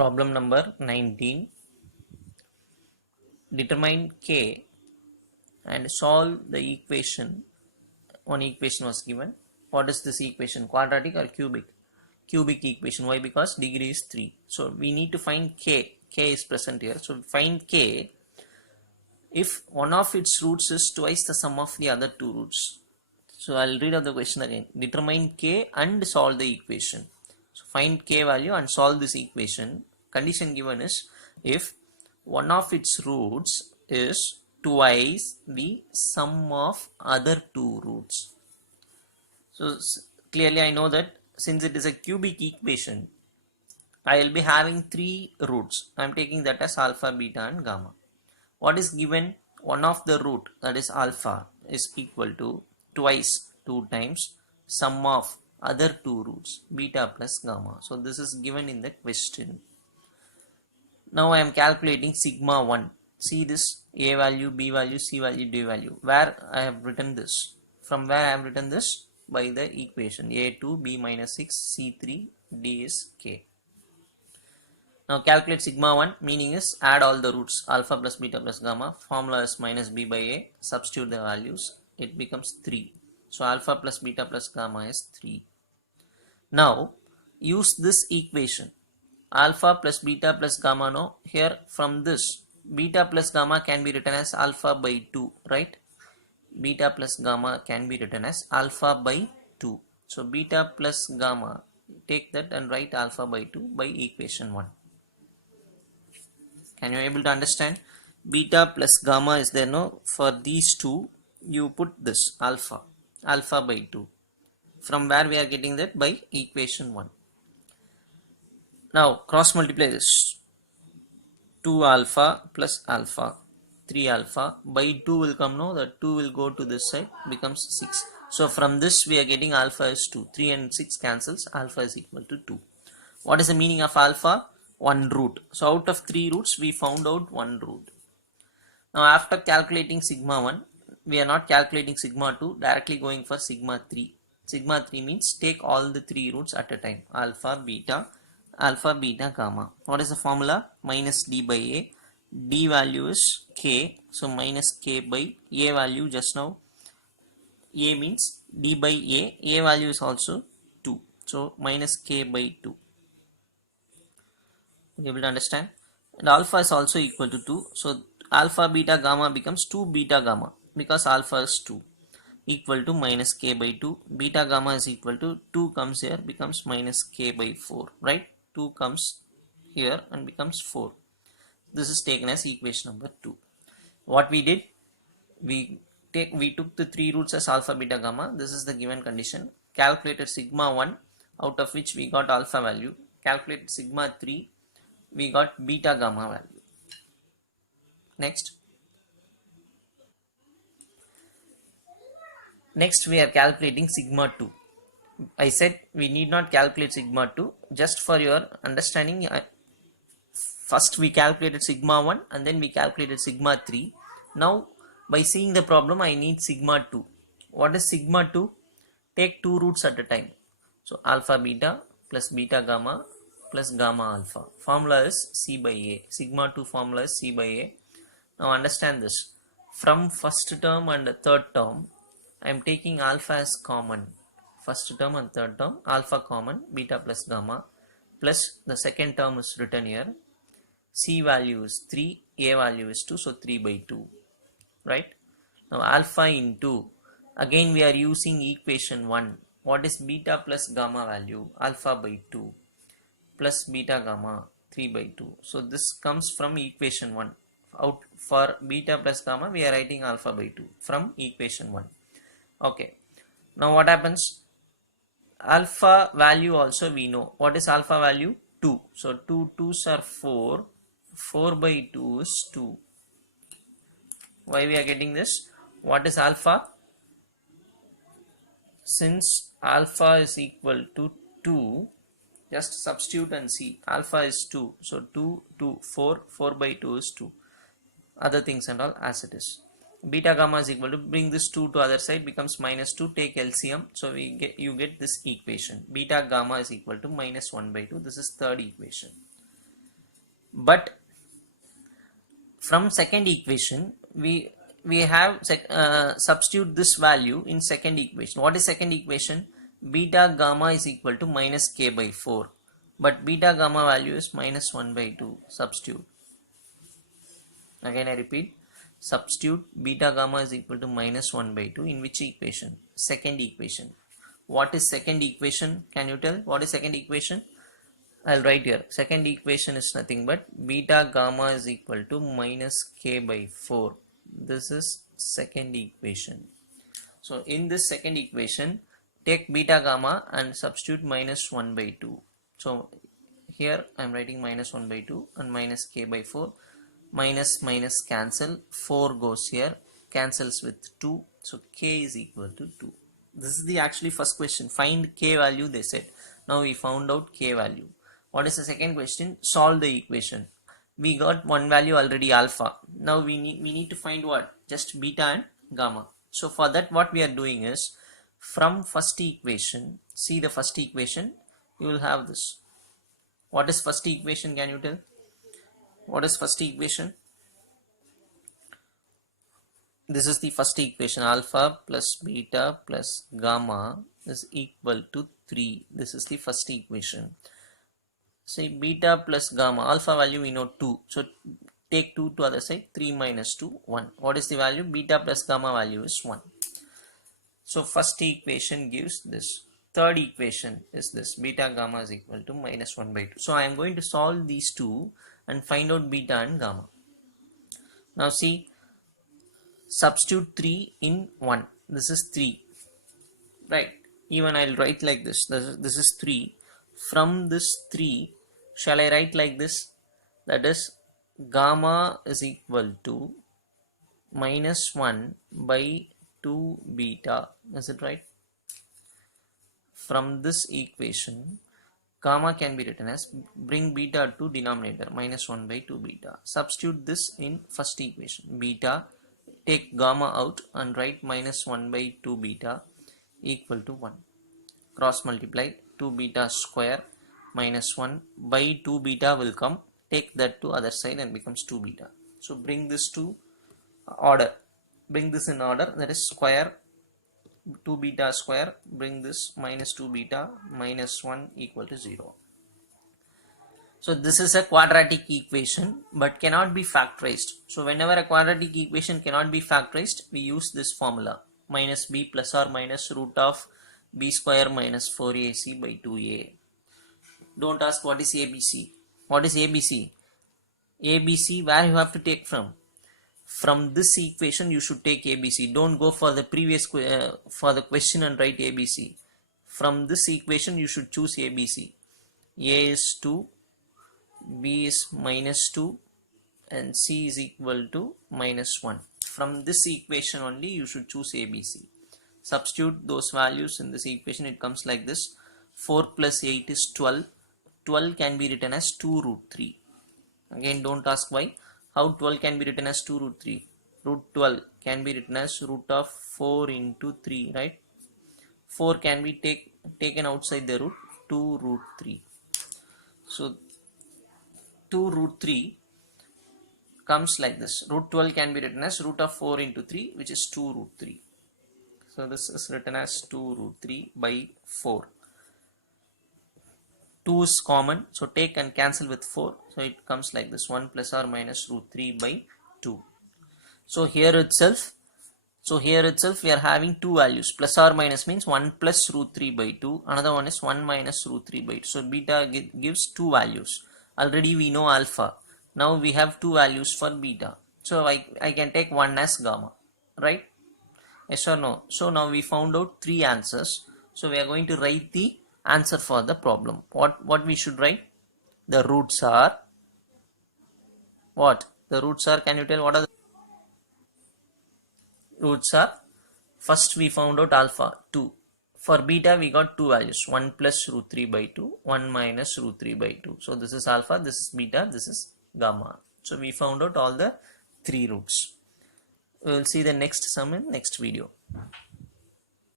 Problem number 19. Determine k and solve the equation. One equation was given. What is this equation? Quadratic or cubic? Cubic equation. Why? Because degree is 3. So we need to find k. K is present here. So find k if one of its roots is twice the sum of the other two roots. So I'll read out the question again. Determine k and solve the equation. So find k value and solve this equation. Condition given is if one of its roots is twice the sum of other two roots. So clearly I know that since it is a cubic equation, I will be having three roots. I am taking that as alpha, beta and gamma. What is given? One of the root, that is alpha, is equal to twice, 2 times sum of other two roots, beta plus gamma. So this is given in the question. Now I am calculating sigma 1. See this a value, b value, c value, d value. Where I have written this? From where I have written this? By the equation a2, b minus 6, c3, d is k. Now calculate sigma 1, meaning is add all the roots alpha plus beta plus gamma. Formula is minus b by a. Substitute the values. It becomes 3. So alpha plus beta plus gamma is 3. Now use this equation. Alpha plus beta plus gamma. No, here from this beta plus gamma can be written as alpha by 2, right? Beta plus gamma can be written as alpha by 2. So beta plus gamma, take that and write alpha by 2 by equation 1. Can you able to understand? Beta plus gamma is there, no? For these two, you put this alpha by 2. From where we are getting that? By equation 1. Now cross multiply this. 2 alpha plus alpha, 3 alpha by 2 will come, no? The 2 will go to this side, becomes 6. So from this we are getting alpha is 2. 3 and 6 cancels, alpha is equal to 2. What is the meaning of alpha? 1 root. So out of 3 roots we found out 1 root. Now after calculating sigma 1, we are not calculating sigma 2, directly going for sigma 3. Sigma 3 means take all the 3 roots at a time. Alpha, beta, gamma. What is the formula? Minus d by a. D value is k. So minus k by a value just now. A means d by a. A value is also 2. So minus k by 2. Able to understand? And alpha is also equal to 2. So alpha beta gamma becomes 2 beta gamma because alpha is 2 equal to minus k by 2. Beta gamma is equal to 2 comes here, becomes minus k by 4, right? 2 comes here and becomes 4. This is taken as equation number 2. What we did, we took the 3 roots as alpha beta gamma. This is the given condition. Calculated sigma 1, out of which we got alpha value. Calculated sigma 3, we got beta gamma value. Next we are calculating sigma 2. I said we need not calculate sigma 2. Just for your understanding, first we calculated sigma 1 and then we calculated sigma 3. Now by seeing the problem, I need sigma 2. What is sigma 2? Take 2 roots at a time. So alpha beta plus beta gamma plus gamma alpha. Formula is C by A. Sigma 2 formula is C by A. Now understand this. From first term and third term, I am taking alpha as common. First term and third term, alpha common, beta plus gamma, plus the second term is written here. C value is 3, A value is 2, so 3 by 2. Right? Now alpha into, again we are using equation 1. What is beta plus gamma value? Alpha by 2. Plus beta gamma 3 by 2. So this comes from equation 1. Out for beta plus gamma we are writing alpha by 2 from equation 1. Okay. Now what happens? Alpha value also we know. What is alpha value? 2. So 2 2s are 4. 4 by 2 is 2. Why we are getting this? What is alpha? Since alpha is equal to 2, just substitute and see. Alpha is 2. So 2, 2, 4. 4 by 2 is 2. Other things and all as it is. Beta gamma is equal to, bring this 2 to other side, becomes minus 2. Take LCM. So you get this equation. Beta gamma is equal to minus 1 by 2. This is third equation. But from second equation, we have substitute this value in second equation. What is second equation? Beta gamma is equal to minus k by 4, but beta gamma value is minus 1 by 2. Substitute. Again I repeat, substitute beta gamma is equal to minus 1 by 2 in which equation? Second equation. What is second equation? Can you tell what is second equation? I'll write here. Second equation is nothing but beta gamma is equal to minus k by 4. This is second equation. So in this second equation, take beta gamma and substitute minus 1 by 2. So here I am writing minus 1 by 2 and minus k by 4. Minus minus cancel, 4 goes here, cancels with 2, so k is equal to 2. This is the actually first question. Find k value, they said. Now we found out k value. What is the second question? Solve the equation. We got one value already, alpha. Now we need to find what? Just beta and gamma. So for that what we are doing is, from first equation, see the first equation, you will have this. What is first equation, can you tell? What is first equation? This is the first equation. Alpha plus beta plus gamma is equal to 3. This is the first equation. Say beta plus gamma. Alpha value we know 2. So take 2 to other side. 3 minus 2, 1. What is the value? Beta plus gamma value is 1. So first equation gives this. Third equation is this. Beta gamma is equal to minus 1 by 2. So I am going to solve these two and find out beta and gamma. Now see, substitute 3 in 1. This is 3, right? Even I'll write like this. This is 3. From this 3, shall I write like this? That is, gamma is equal to minus 1 by 2 beta. Is it right? From this equation, gamma can be written as, bring beta to denominator, minus 1 by 2 beta. Substitute this in first equation. Beta, take gamma out and write minus 1 by 2 beta equal to 1. Cross multiply, 2 beta square minus 1 by 2 beta will come. Take that to other side and becomes 2 beta. So bring this to order. Bring this in order, that is square 2 beta square, bring this minus 2 beta minus 1 equal to 0. So this is a quadratic equation but cannot be factorized. So whenever a quadratic equation cannot be factorized, we use this formula, minus b plus or minus root of b square minus 4ac by 2a. Don't ask what is ABC. What is ABC? ABC, where you have to take from? From this equation you should take ABC. Don't go for the previous for the question and write ABC. From this equation you should choose ABC. A is 2, B is minus 2 and C is equal to minus 1. From this equation only you should choose ABC. Substitute those values in this equation. It comes like this. 4 plus 8 is 12. 12 can be written as 2 root 3. Again, don't ask why. How 12 can be written as 2 root 3? Root 12 can be written as root of 4 into 3, right? 4 can be taken outside the root, 2 root 3. So 2 root 3 comes like this. Root 12 can be written as root of 4 into 3, which is 2 root 3. So this is written as 2 root 3 by 4. 2 is common, so take and cancel with 4. So it comes like this, 1 plus or minus root 3 by 2. So here itself we are having two values. Plus or minus means 1 plus root 3 by 2. Another one is 1 minus root 3 by 2. So beta gives two values. Already we know alpha. Now we have two values for beta. So I can take one as gamma, right? Yes or no? So now we found out three answers. So we are going to write the answer for the problem. What we should write? The roots are what? The roots are, can you tell what are the roots are? First we found out alpha 2. For beta we got two values, 1 plus root 3 by 2, 1 minus root 3 by 2. So this is alpha, this is beta, this is gamma. So we found out all the three roots. We will see the next sum in next video.